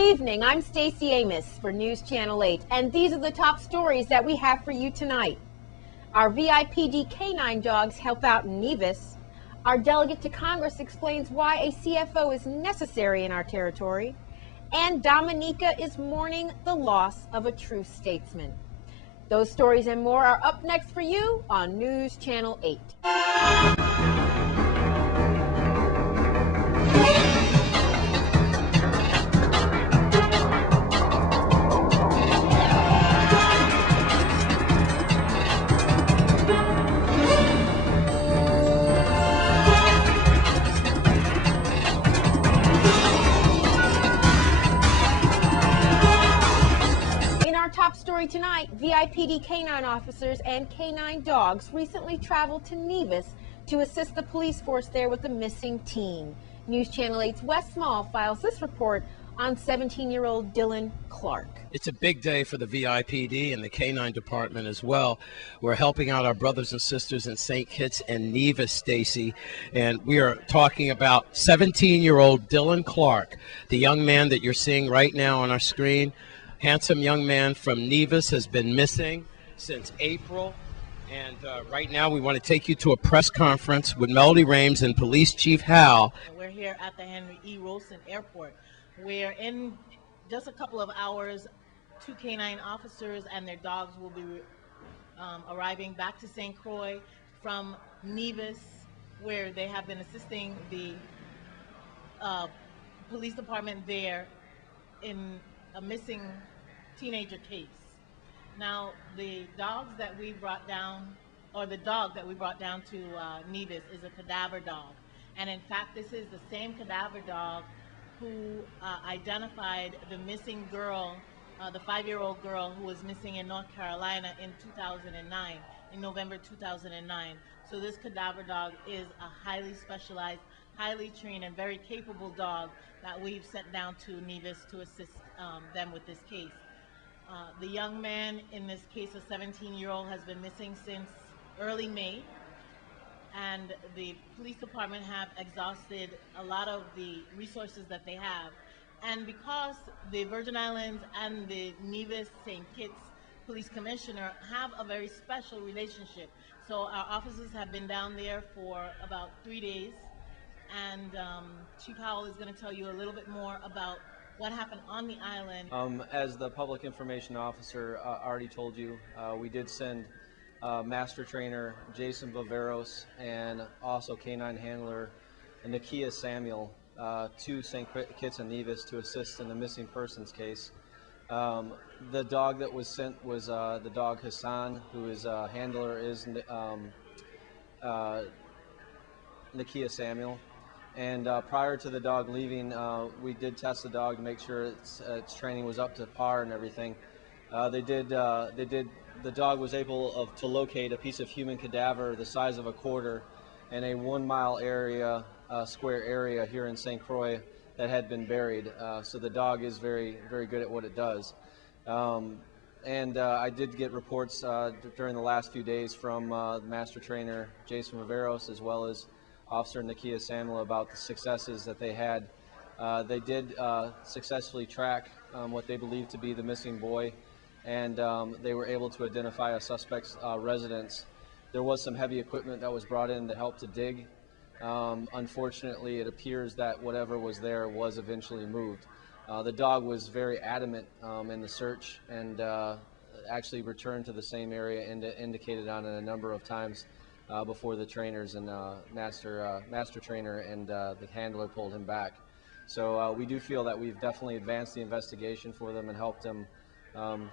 Good evening, I'm Stacey Amos for News Channel 8, and these are the top stories that we have for you tonight. Our VIPD canine dogs help out in Nevis. Our delegate to Congress explains why a CFO is necessary in our territory. And Dominica is mourning the loss of a true statesman. Those stories and more are up next for you on News Channel 8. Top story tonight, VIPD canine officers and canine dogs recently traveled to Nevis to assist the police force there with a missing teen. News Channel 8's Wes Small files this report on 17-year-old Dylan Clark. It's a big day for the VIPD and the canine department as well. We're helping out our brothers and sisters in St. Kitts and Nevis, Stacy, and we are talking about 17-year-old Dylan Clark, the young man that you're seeing right now on our screen. Handsome young man from Nevis has been missing since April, and right now we want to take you to a press conference with Melody Rames and Police Chief Hal. We're here at the Henry E. Rolson Airport, where in just a couple of hours, 2 canine officers and their dogs will be arriving back to St. Croix from Nevis, where they have been assisting the police department there in a missing teenager case. Now, the dogs that we brought down, or the dog that we brought down to Nevis is a cadaver dog. And in fact, this is the same cadaver dog who identified the missing girl, the 5-year-old girl who was missing in North Carolina in 2009, in November 2009. So this cadaver dog is a highly specialized, highly trained, and very capable dog that we've sent down to Nevis to assist them with this case. The young man in this case, a 17-year-old, has been missing since early May, and the police department have exhausted a lot of the resources that they have. And because the Virgin Islands and the Nevis St. Kitts Police Commissioner have a very special relationship, so our officers have been down there for about 3 days, and Chief Howell is going to tell you a little bit more about what happened on the island. As the public information officer already told you, we did send master trainer Jason Viveros and also canine handler Nakia Samuel to St. Kitts and Nevis to assist in the missing persons case. The dog that was sent was the dog Hassan, who is handler is Nakia Samuel. And prior to the dog leaving, we did test the dog to make sure its training was up to par and everything. The dog was able to locate a piece of human cadaver the size of a quarter in a 1 mile area, square area here in St. Croix that had been buried. So the dog is very, very good at what it does. I did get reports during the last few days from master trainer Jason Viveros as well as Officer Nakia Samuel about the successes that they had. They did successfully track what they believed to be the missing boy, and they were able to identify a suspect's residence. There was some heavy equipment that was brought in to help to dig. Unfortunately, it appears that whatever was there was eventually moved. The dog was very adamant in the search and actually returned to the same area indicated on it a number of times before the trainers and master trainer and the handler pulled him back. So we do feel that we've definitely advanced the investigation for them and helped them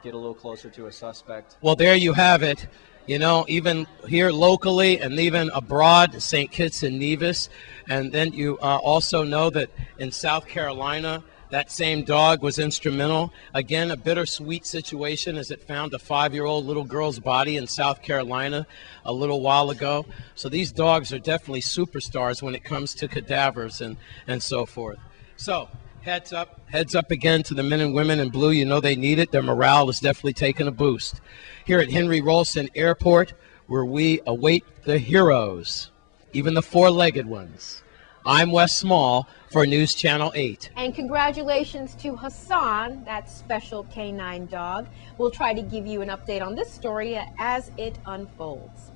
get a little closer to a suspect. Well, there you have it. You know, even here locally and even abroad, St. Kitts and Nevis. And then you also know that in South Carolina, that same dog was instrumental. Again, a bittersweet situation as it found a 5-year-old little girl's body in South Carolina a little while ago. So these dogs are definitely superstars when it comes to cadavers and so forth. So heads up again to the men and women in blue. You know they need it. Their morale is definitely taking a boost. Here at Henry Rolson Airport, where we await the heroes, even the 4-legged ones. I'm Wes Small for News Channel 8. And congratulations to Hassan, that special canine dog. We'll try to give you an update on this story as it unfolds.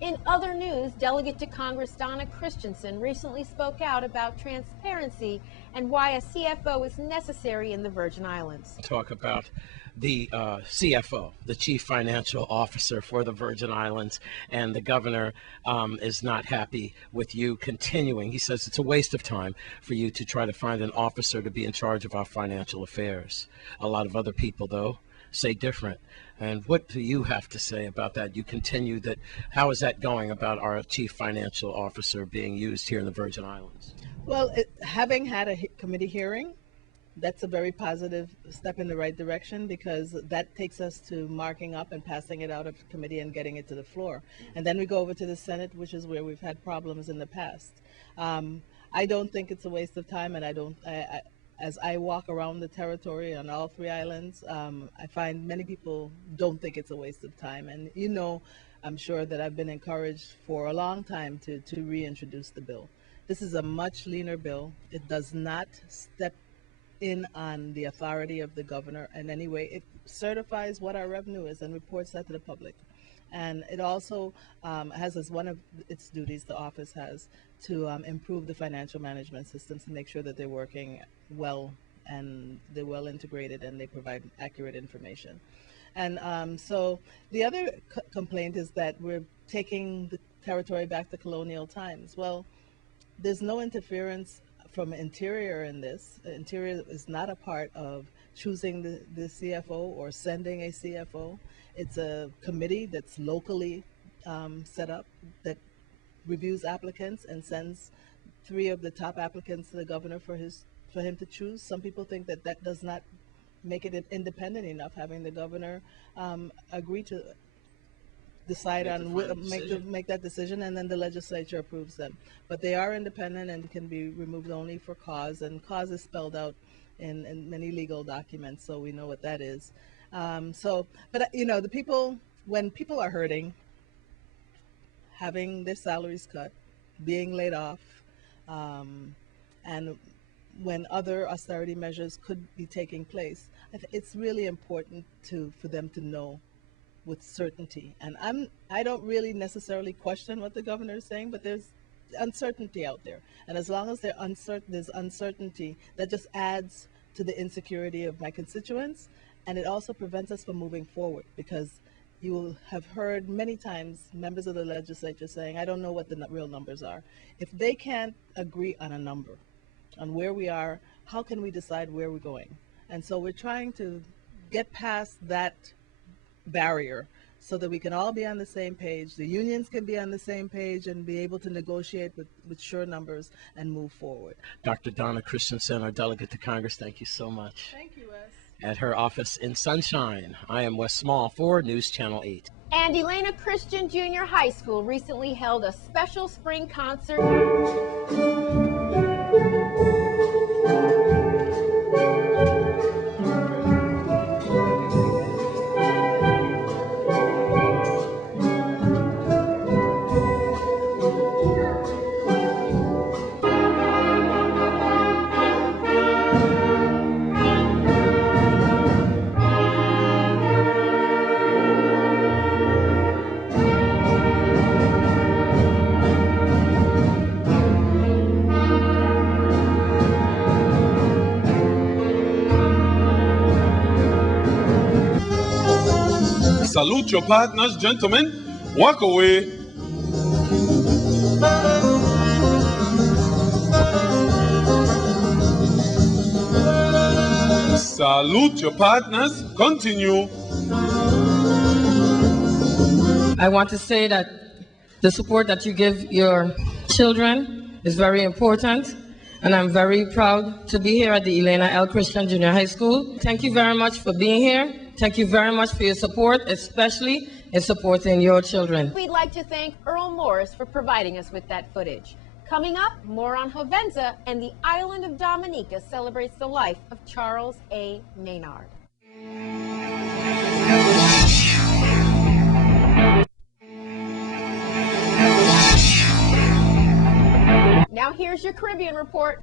In other news, Delegate to Congress Donna Christensen recently spoke out about transparency and why a CFO is necessary in the Virgin Islands. Talk about the CFO, the Chief Financial Officer for the Virgin Islands, and the governor is not happy with you continuing. He says it's a waste of time for you to try to find an officer to be in charge of our financial affairs. A lot of other people, though, say different. And what do you have to say about that? You continue that. How is that going about our Chief Financial Officer being used here in the Virgin Islands? Well, having had a committee hearing, that's a very positive step in the right direction, because that takes us to marking up and passing it out of committee and getting it to the floor. And then we go over to the Senate, which is where we've had problems in the past. I don't think it's a waste of time, and as I walk around the territory on all three islands, I find many people don't think it's a waste of time. And I'm sure that I've been encouraged for a long time to reintroduce the bill. This is a much leaner bill. It does not step in on the authority of the governor in any way. It certifies what our revenue is and reports that to the public. And it also has as one of its duties, the office has, to improve the financial management systems to make sure that they're working well and they're well integrated and they provide accurate information. And so the other complaint is that we're taking the territory back to colonial times. Well, there's no interference from Interior in this. Interior is not a part of choosing the CFO or sending a CFO. It's a committee that's locally set up that reviews applicants and sends 3 of the top applicants to the governor for him to choose. Some people think that that does not make it independent enough, having the governor agree to decide on make that decision, and then the legislature approves them. But they are independent and can be removed only for cause, and cause is spelled out in many legal documents, so we know what that is. But the people, when people are hurting, having their salaries cut, being laid off, and when other austerity measures could be taking place, it's really important for them to know with certainty. And I don't really necessarily question what the governor is saying, but there's uncertainty out there. And as long as there's uncertainty, that just adds to the insecurity of my constituents, and it also prevents us from moving forward, because you will have heard many times members of the legislature saying, I don't know what the real numbers are. If they can't agree on a number, on where we are, how can we decide where we're going? And so we're trying to get past that barrier so that we can all be on the same page. The unions can be on the same page and be able to negotiate with sure numbers and move forward. Dr. Donna Christensen, our delegate to Congress, thank you so much. Thank you, Wes. At her office in Sunshine, I am Wes Small for News Channel 8. And Elena Christian Junior High School recently held a special spring concert. Salute your partners, gentlemen. Walk away. Salute your partners. Continue. I want to say that the support that you give your children is very important, and I'm very proud to be here at the Elena L. Christian Junior High School. Thank you very much for being here. Thank you very much for your support, especially in supporting your children. We'd like to thank Earl Morris for providing us with that footage. Coming up, more on Hovensa, and the island of Dominica celebrates the life of Charles A. Maynard. Now here's here's your Caribbean report.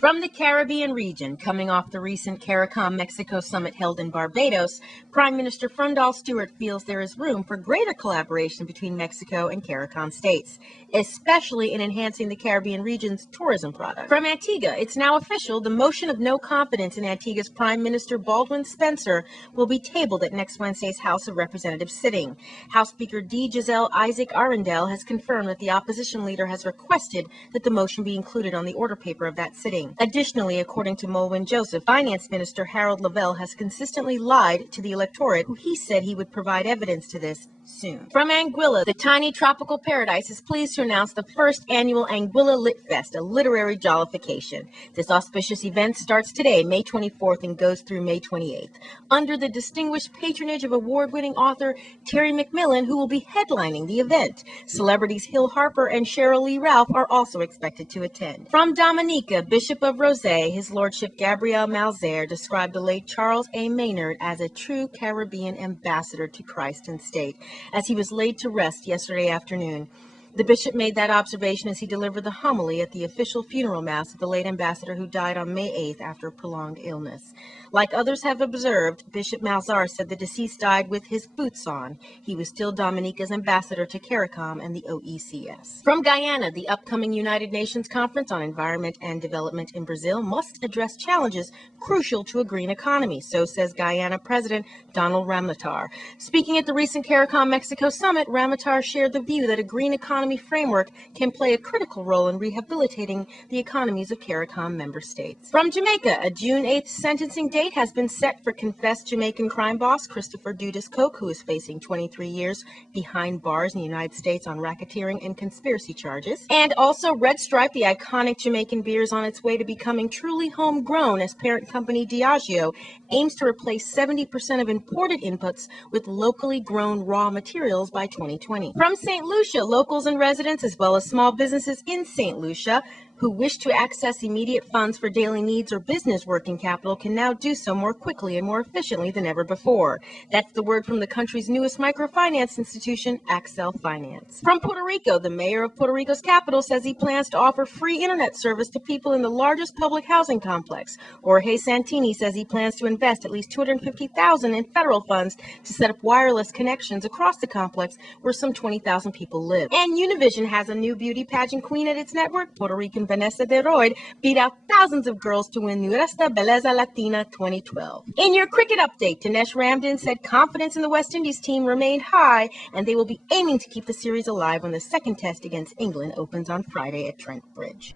From the Caribbean region, coming off the recent CARICOM Mexico summit held in Barbados, Prime Minister Frundall Stewart feels there is room for greater collaboration between Mexico and CARICOM states, especially in enhancing the Caribbean region's tourism product. From Antigua, it's now official. The motion of no confidence in Antigua's Prime Minister Baldwin Spencer will be tabled at next Wednesday's House of Representatives sitting. House Speaker D. Giselle Isaac Arundel has confirmed that the opposition leader has requested that the motion be included on the order paper of that sitting. Additionally, according to Mulwin Joseph, Finance Minister Harold Lavelle has consistently lied to the electorate, who he said he would provide evidence to this soon. From Anguilla, the tiny tropical paradise is pleased to announce the first annual Anguilla Lit Fest, a literary jollification. This auspicious event starts today, May 24th, and goes through May 28th, under the distinguished patronage of award-winning author Terry McMillan, who will be headlining the event. Celebrities Hill Harper and Cheryl Lee Ralph are also expected to attend. From Dominica, Bishop of Rosé, His Lordship Gabriel Malzer described the late Charles A. Maynard as a true Caribbean ambassador to Christ and state, as he was laid to rest yesterday afternoon. The bishop made that observation as he delivered the homily at the official funeral mass of the late ambassador, who died on May 8th after prolonged illness. Like others have observed, Bishop Malzar said the deceased died with his boots on. He was still Dominica's ambassador to CARICOM and the OECS. From Guyana, the upcoming United Nations Conference on Environment and Development in Brazil must address challenges crucial to a green economy, so says Guyana President Donald Ramotar. Speaking at the recent CARICOM Mexico summit, Ramotar shared the view that a green economy framework can play a critical role in rehabilitating the economies of CARICOM member states. From Jamaica, a June 8th sentencing date has been set for confessed Jamaican crime boss Christopher Dudas Koch, who is facing 23 years behind bars in the United States on racketeering and conspiracy charges. And also Red Stripe, the iconic Jamaican beer, is on its way to becoming truly homegrown as parent company Diageo aims to replace 70% of imported inputs with locally grown raw materials by 2020. From St. Lucia, locals and residents, as well as small businesses in St. Lucia who wish to access immediate funds for daily needs or business working capital, can now do so more quickly and more efficiently than ever before. That's the word from the country's newest microfinance institution, Accel Finance. From Puerto Rico, the mayor of Puerto Rico's capital says he plans to offer free internet service to people in the largest public housing complex. Jorge Santini says he plans to invest at least $250,000 in federal funds to set up wireless connections across the complex, where some 20,000 people live. And Univision has a new beauty pageant queen at its network. Puerto Rican Vanessa de Royd beat out thousands of girls to win Nuestra Belleza Latina 2012. In your cricket update, Dinesh Ramdin said confidence in the West Indies team remained high, and they will be aiming to keep the series alive when the second test against England opens on Friday at Trent Bridge.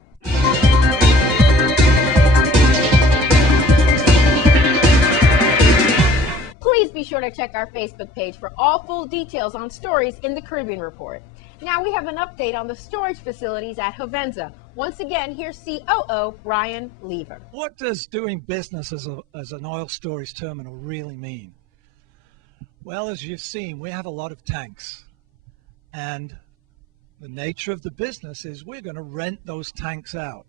Please be sure to check our Facebook page for all full details on stories in the Caribbean Report. Now we have an update on the storage facilities at Hovensa. Once again, here's COO Brian Lever. What does doing business as an oil storage terminal really mean? Well, as you've seen, we have a lot of tanks. And the nature of the business is we're going to rent those tanks out.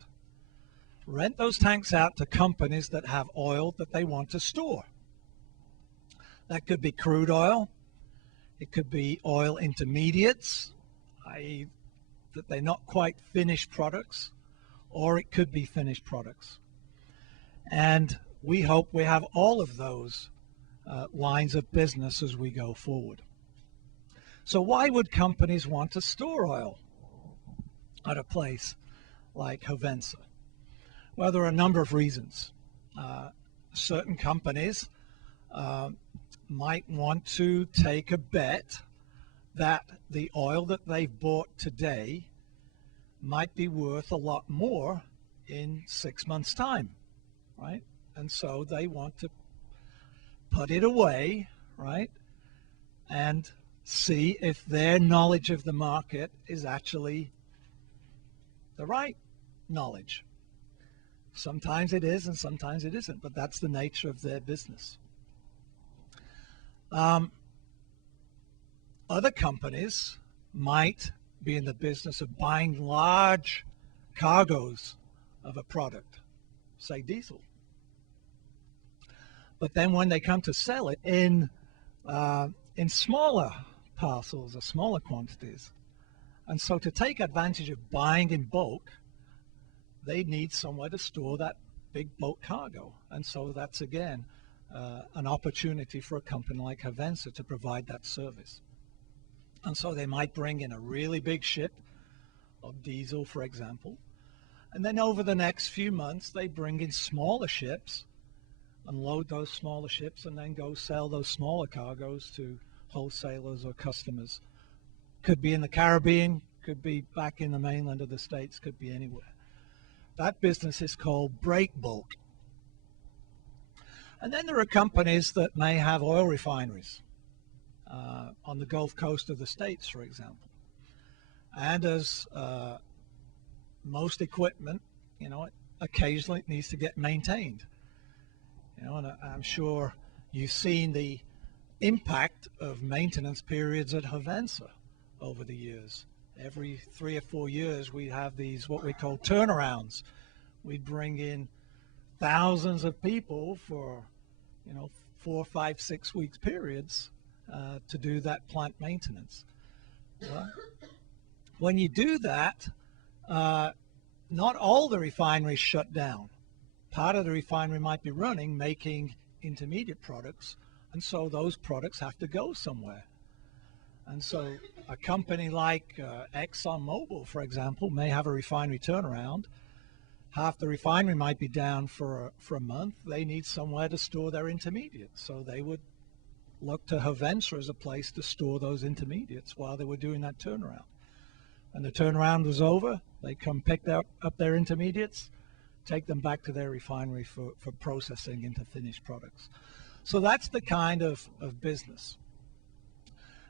Rent those tanks out to companies that have oil that they want to store. That could be crude oil. It could be oil intermediates, i.e. that they're not quite finished products, or it could be finished products. And we hope we have all of those lines of business as we go forward. So why would companies want to store oil at a place like Hovensa? Well, there are a number of reasons. Certain companies might want to take a bet that the oil that they've bought today might be worth a lot more in 6 months' time, right? And so they want to put it away, right? And see if their knowledge of the market is actually the right knowledge. Sometimes it is and sometimes it isn't, but that's the nature of their business. Other companies might be in the business of buying large cargoes of a product, say diesel. But then when they come to sell it in smaller parcels are smaller quantities. And so to take advantage of buying in bulk, they need somewhere to store that big bulk cargo. And so that's, again, an opportunity for a company like Hovensa to provide that service. And so they might bring in a really big ship of diesel, for example, and then over the next few months they bring in smaller ships, unload those smaller ships, and then go sell those smaller cargoes to wholesalers or customers. Could be in the Caribbean, could be back in the mainland of the States, could be anywhere. That business is called break bulk. And then there are companies that may have oil refineries on the Gulf Coast of the States, for example. And as most equipment, occasionally it needs to get maintained. And I'm sure you've seen the impact of maintenance periods at Hovensa over the years. Every 3 or 4 years we have these what we call turnarounds. We bring in thousands of people for 4, 5, 6 weeks periods to do that plant maintenance. Well, when you do that, not all the refineries shut down. Part of the refinery might be running, making intermediate products, and so those products have to go somewhere. And so a company like ExxonMobil, for example, may have a refinery turnaround. Half the refinery might be down for a month. They need somewhere to store their intermediates, so they would look to Hovensa as a place to store those intermediates while they were doing that turnaround. When the turnaround was over, they come pick up their intermediates, take them back to their refinery for processing into finished products. So that's the kind of business.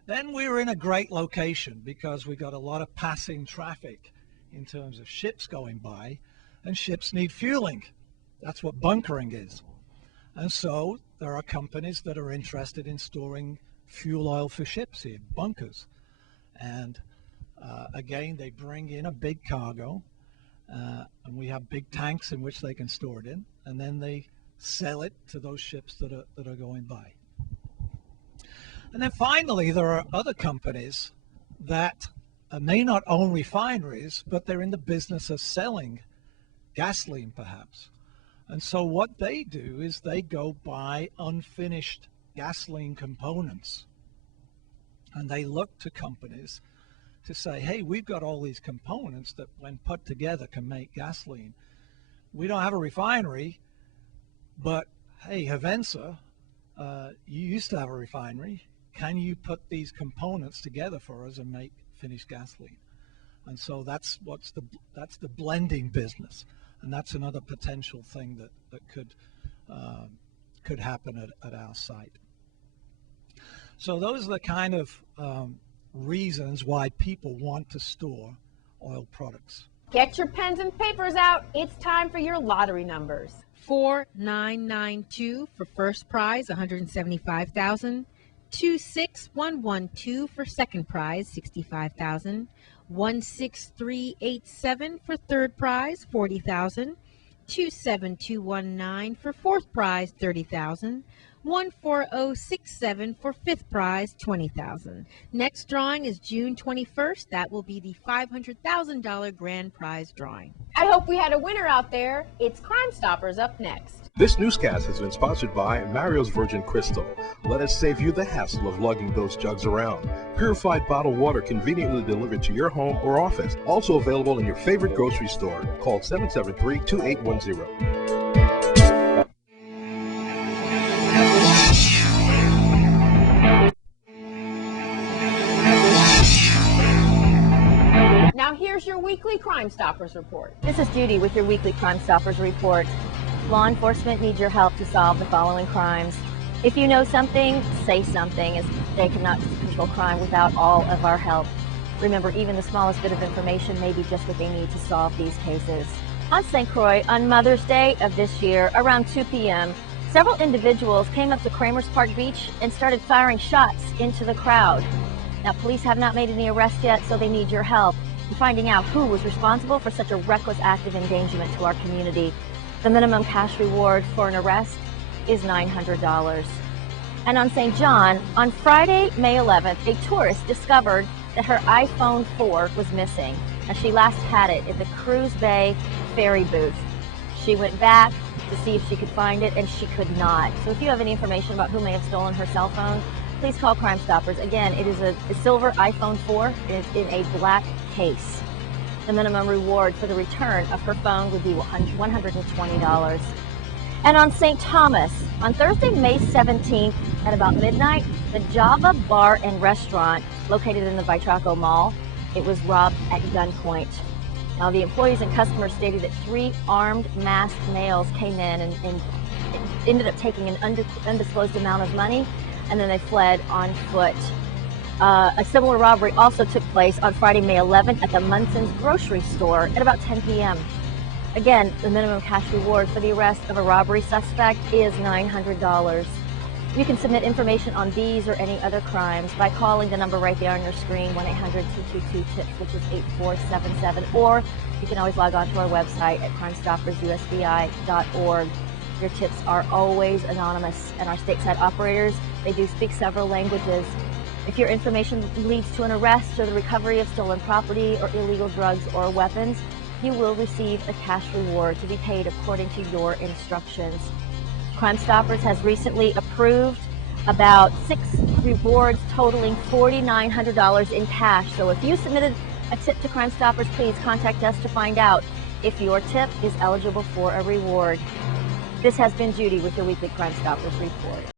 Then we were in a great location because we got a lot of passing traffic in terms of ships going by, and ships need fueling. That's what bunkering is. And so there are companies that are interested in storing fuel oil for ships here, bunkers. And again, they bring in a big cargo, and we have big tanks in which they can store it in, and then they sell it to those ships that are going by. And then finally, there are other companies that may not own refineries, but they're in the business of selling gasoline, perhaps. And so what they do is they go buy unfinished gasoline components, and they look to companies to say, hey, we've got all these components that when put together can make gasoline. We don't have a refinery, but hey, Hovensa, you used to have a refinery. Can you put these components together for us and make finished gasoline? And so that's the blending business, and that's another potential thing that could happen at our site. So those are the kind of reasons why people want to store oil products. Get your pens and papers out. It's time for your lottery numbers. 4992 for first prize, $175,000. 26112 for second prize, $65,000. 16387 for third prize, $40,000. 27219 for fourth prize, $30,000. 14067 for fifth prize, $20,000. Next drawing is June 21st. That will be the $500,000 grand prize drawing. I hope we had a winner out there. It's Crime Stoppers up next. This newscast has been sponsored by Mario's Virgin Crystal. Let us save you the hassle of lugging those jugs around. Purified bottled water conveniently delivered to your home or office. Also available in your favorite grocery store. Call 773-2810. Now here's your weekly Crime Stoppers report. This is Judy with your weekly Crime Stoppers report. Law enforcement needs your help to solve the following crimes. If you know something, say something, as they cannot control crime without all of our help. Remember, even the smallest bit of information may be just what they need to solve these cases. On St. Croix, on Mother's Day of this year, around 2 p.m., several individuals came up to Kramers Park Beach and started firing shots into the crowd. Now, police have not made any arrests yet, so they need your help in finding out who was responsible for such a reckless act of endangerment to our community. The minimum cash reward for an arrest is $900. And on St. John, on Friday, May 11th, a tourist discovered that her iPhone 4 was missing. Now, she last had it at the Cruise Bay ferry booth. She went back to see if she could find it, and she could not. So if you have any information about who may have stolen her cell phone, please call Crime Stoppers. Again, it is a silver iPhone 4. It is in a black case. The minimum reward for the return of her phone would be $120. And on St. Thomas, on Thursday, May 17th at about midnight, the Java Bar and Restaurant located in the Vitraco Mall, it was robbed at gunpoint. Now, the employees and customers stated that 3 armed, masked males came in and ended up taking an undisclosed amount of money, and then they fled on foot. A similar robbery also took place on Friday, May 11th at the Munson's grocery store at about 10 p.m. Again, the minimum cash reward for the arrest of a robbery suspect is $900. You can submit information on these or any other crimes by calling the number right there on your screen, 1-800-222-TIPS, which is 8477, or you can always log on to our website at crimestoppersusbi.org. Your tips are always anonymous, and our stateside operators, they do speak several languages. If your information leads to an arrest or the recovery of stolen property or illegal drugs or weapons, you will receive a cash reward to be paid according to your instructions. Crime Stoppers has recently approved about 6 rewards totaling $4,900 in cash. So if you submitted a tip to Crime Stoppers, please contact us to find out if your tip is eligible for a reward. This has been Judy with your weekly Crime Stoppers report.